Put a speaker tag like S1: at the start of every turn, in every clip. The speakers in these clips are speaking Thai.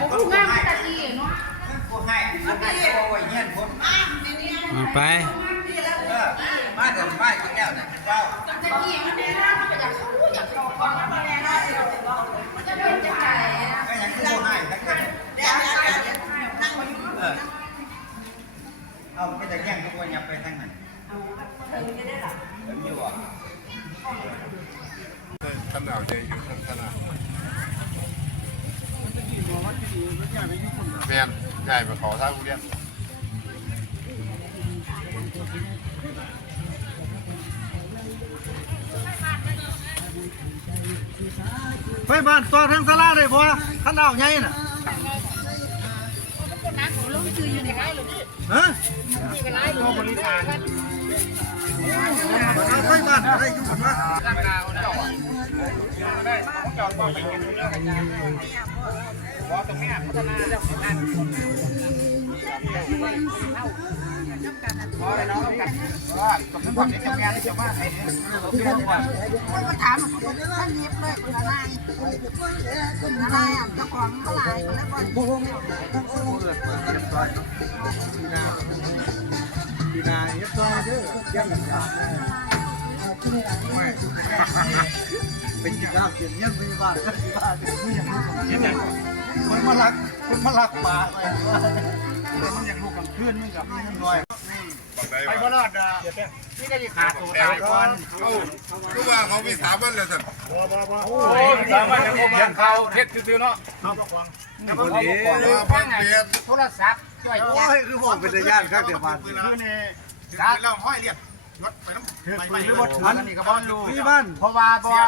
S1: ผู้ชายแล้วบ่ผู้งามตะกี้เนาะ
S2: ผู้ให้ผู้ให้โอ้ยเงี้ยคน
S3: มาไป
S2: เออมาเดี๋ยวมากินแล้วเนี่ยเจ้า
S1: ตะกี้มันได้ร่างไปจากเขาอยากเขาก่อนมาแล้วมันจะเป็นจังได
S2: ก็ยังคือผู้ให้ทั้งนั้นเออเอาไปจากแย่งทุกคนยับไปทั้งนั้นเอาอยู่บ่
S4: ตำแหน่งจะอยู่ข้างขนาด แมนใหญ่มาขอท่าผู้เรียน
S5: ไปบ้านต่อทางสลาได้บ่ขันดาวใหญ่น่ะฮะไปบ้านอะไรอยู่กันวะ
S1: คนมาถามท่านนี้เลยคนอะไรคนอะไรอะเจ้าของเท่าไหร่คนละบ่
S5: ปีนาเฮ็ดซอยเด้อเยี่ยมกันจ้า เป็นกินข้าวกินเยี่ยมไปบ้านที่บ้านไม่อยากรู้ของยังไงคนมาลักคนมาลักป่าไปมันอยากรู้กันเพื่อนมันกับมันน้อย
S4: บอกได้
S5: ไป
S4: ว่า
S5: บ่รอดอะนี่ก็สิขาดตัวตายก่อน
S4: เอ้าคือว่าเขามีสามวันแล้วสิ
S5: โอ้ยสามารถจะพบกันเขาเฮ็ดซื่อๆเนาะเขาบอกว่าเขาบอกว่า
S4: ว่าพันเปียด
S1: โทรศัพท์ช่วย
S5: โอ้ยคือบอกเป็นญาติครับเดี๋ยวบ้านคือนี่
S4: เราห้อยเรียบ รถไปน้ำ
S5: ถือปืนหรือบ่ถืออันนี้ก็บ่รู้ที่บ้าน
S1: เพราะว่าเพราะว่า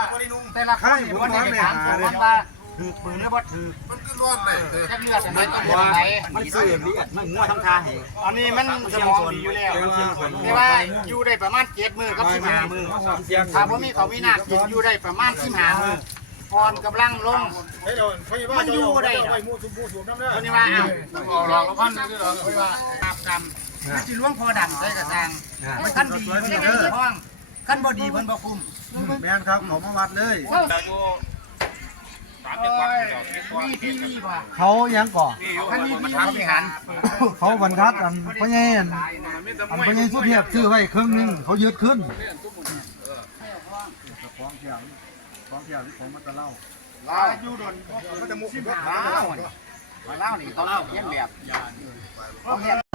S1: แต่ละคนนี่มันได้ถามตัวมันว่า
S5: ถือปืนหรือบ่ถือ
S4: มันคือร้อนเลยเออ
S1: จักเลือดอันไหนต้องเลือดอันไหน
S5: มันซื้อเลียดมันงัวทั้งทางอันนี้มันสมองดีอยู่แล้ว
S1: แต่ว่าอยู่ได้ประมาณเจ็ดมือกับสิบห้ามือถ้าผมมีเขามีหน้ากินอยู่ได้ประมาณสิบห้ามือก่อนกำลังลงมันอยู่ได้นะคนนี้ว่าอ้าวหลอกพันนี่หรอคนว่าตาบกรรม มันสิล้วงพอดำได้กระซังมันขั้นดีมันได้ดีห้องขั้นบ่ดีเพิ่นบ่คุ้ม
S5: แม่นครับเขามาวัดเลย
S1: มีที่นี่บ่
S5: เขายังก่อ
S1: ขั้นนี้ที่เขาไปหัน
S5: เขาบรรทัดอันพญานอันพญานสุเทียบซื้อไว้ครึ่งหนึงเขายึดขึ้นของเที่ยวของเที่ยวที่ผมมาตะเล่า
S1: อยู่ดนก็จะมุกสิบห้าเล่านี่เขาเล่าเรียนแบบ